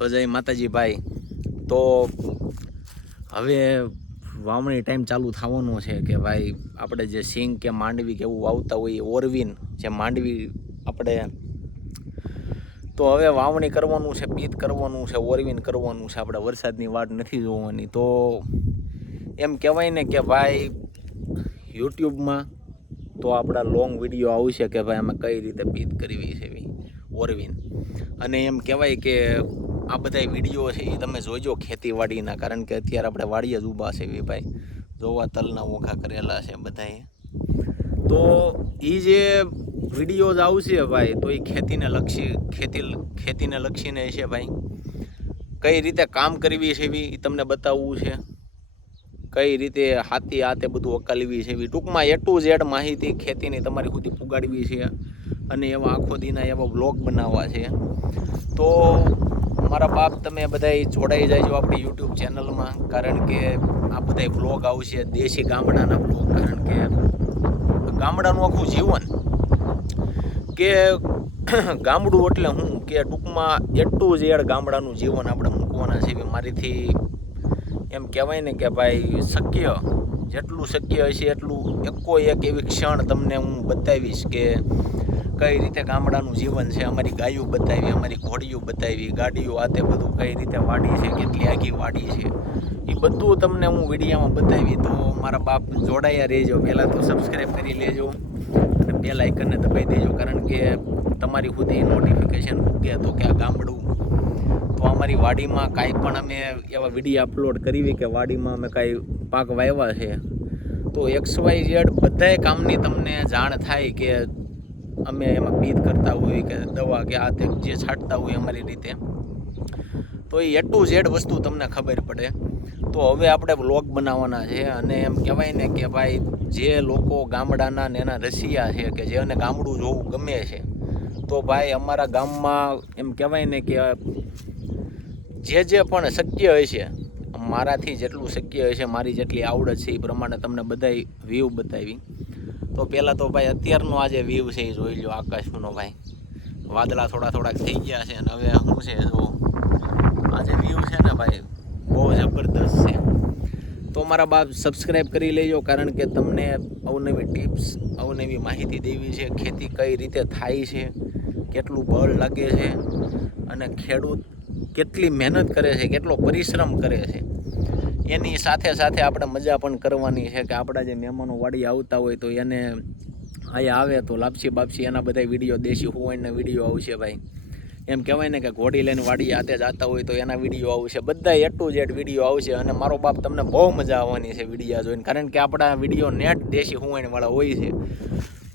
તો જય માતાજી ભાઈ. તો હવે વાવણી ટાઈમ ચાલુ થવાનો છે કે ભાઈ આપણે જે સિંગ કે માંડવી કે એવું વાવતા હોઈએ ઓરવીન જે માંડવી આપણે તો હવે વાવણી કરવાનું છે, પીત કરવાનું છે, ઓરવીન કરવાનું છે. આપણે વરસાદની વાટ નથી જોવાની. તો એમ કહેવાય ને કે ભાઈ યુટ્યુબમાં તો આપણા લોંગ વિડીયો આવશે કે ભાઈ અમે કઈ રીતે પીત કરવી છે ઓરવીન. અને એમ કહેવાય કે આ બધા વિડીયો છે એ તમે જોઈજો ખેતીવાડીના, કારણ કે અત્યારે આપણે વાડીએ જ ઊભા છે ભાઈ. જોવા તલના ઓખા કરેલા છે બધાએ. તો એ જે વિડીયો જ આવશે ભાઈ તો એ ખેતીને લક્ષીને છે ભાઈ. કઈ રીતે કામ કરવી છે એ તમને બતાવવું છે, કઈ રીતે હાથી હાથે બધું અકાલવી છે. ટૂંકમાં A to Z માહિતી ખેતીની તમારી સુધી પુગાડવી છે અને એવા આખો દીના એવા બ્લોગ બનાવવા છે. તો મારા બાપ તમે બધા જોડાઈ જાયજો આપણી યુટ્યુબ ચેનલમાં, કારણ કે આ બધા બ્લોગ આવશે દેશી ગામડાના બ્લોગ. કારણ કે ગામડાનું આખું જીવન કે ગામડું એટલે હું કે ટૂંકમાં A to Z ગામડાનું જીવન આપણે મૂકવાના છે. મારીથી એમ કહેવાય ને કે ભાઈ શક્ય જેટલું શક્ય હશે એટલું એક એવી ક્ષણ તમને હું બતાવીશ કે કઈ રીતે ગામડાનું જીવન છે. અમારી ગાયો બતાવી, અમારી ઘોડીઓ બતાવી, ગાડીઓ આતે બધું કઈ રીતે વાડી છે, કેટલી આખી વાડી છે, એ બધું તમને હું વિડીયોમાં બતાવી. તો મારા બાપ જોડાયા રહેજો. પહેલાં તો સબસ્ક્રાઈબ કરી લેજો અને બેલ આઇકનને દબાવી દેજો, કારણ કે તમારી સુધી નોટિફિકેશન પૂગે તો કે આ ગામડું તો અમારી વાડીમાં કાંઈ પણ અમે એવા વિડીયો અપલોડ કરવી કે વાડીમાં અમે કાંઈ પાક વાવ્યા છે તો XYZ બધાય કામની તમને જાણ થાય કે અમે એમાં પીત કરતા હોય કે દવા કે આ તે જે છાંટતા હોય અમારી રીતે, તો એ A to Z વસ્તુ તમને ખબર પડે. તો હવે આપણે વ્લોગ બનાવવાના છે અને એમ કહેવાય ને કે ભાઈ જે લોકો ગામડાના ને એના રસિયા છે કે જેને ગામડું જોવું ગમે છે તો ભાઈ અમારા ગામમાં એમ કહેવાય ને કે જે પણ શક્ય હશે, મારાથી જેટલું શક્ય હશે, મારી જેટલી આવડત છે એ પ્રમાણે તમને બધાય વ્યૂ બતાવી. તો પહેલાં તો ભાઈ અત્યારનો આ જે વ્યૂ છે એ જોઈ લો આકાશનો ભાઈ. વાદળા થોડાક થઈ ગયા છે અને હવે શું છે જો આ જે વ્યૂ છે ને ભાઈ બહુ જબરદસ્ત છે. તો મારા બાપ સબસ્ક્રાઈબ કરી લેજો, કારણ કે તમને અવનવી ટિપ્સ અવનવી માહિતી દેવી છે. ખેતી કઈ રીતે થાય છે, કેટલું બળ લાગે છે અને ખેડૂત કેટલી મહેનત કરે છે, કેટલો પરિશ્રમ કરે છે. એની સાથે સાથે આપણે મજા પણ કરવાની છે કે આપણા જે મહેમાનો વાડી આવતા હોય તો એને અહીંયા આવે તો લાપસી બાપસી એના બધા વિડીયો, દેશી હુવાઈના વિડીયો આવશે ભાઈ. એમ કહેવાય ને કે ઘોડી લઈને વાડી હાથે જતા હોય તો એના વિડીયો આવશે. બધા A to Z વિડીયો આવશે અને મારો બાપ તમને બહુ મજા આવવાની છે વિડીયો જોઈને, કારણ કે આપણા વિડીયો નેટ દેશી હુવાઈવાળા હોય છે.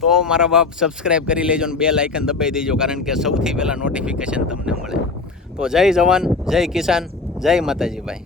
તો મારા બાપ સબસ્ક્રાઈબ કરી લેજો અને બેલ આઇકન દબાવી દેજો, કારણ કે સૌથી પહેલાં નોટિફિકેશન તમને મળે. તો જય જવાન, જય કિસાન, જય માતાજી ભાઈ.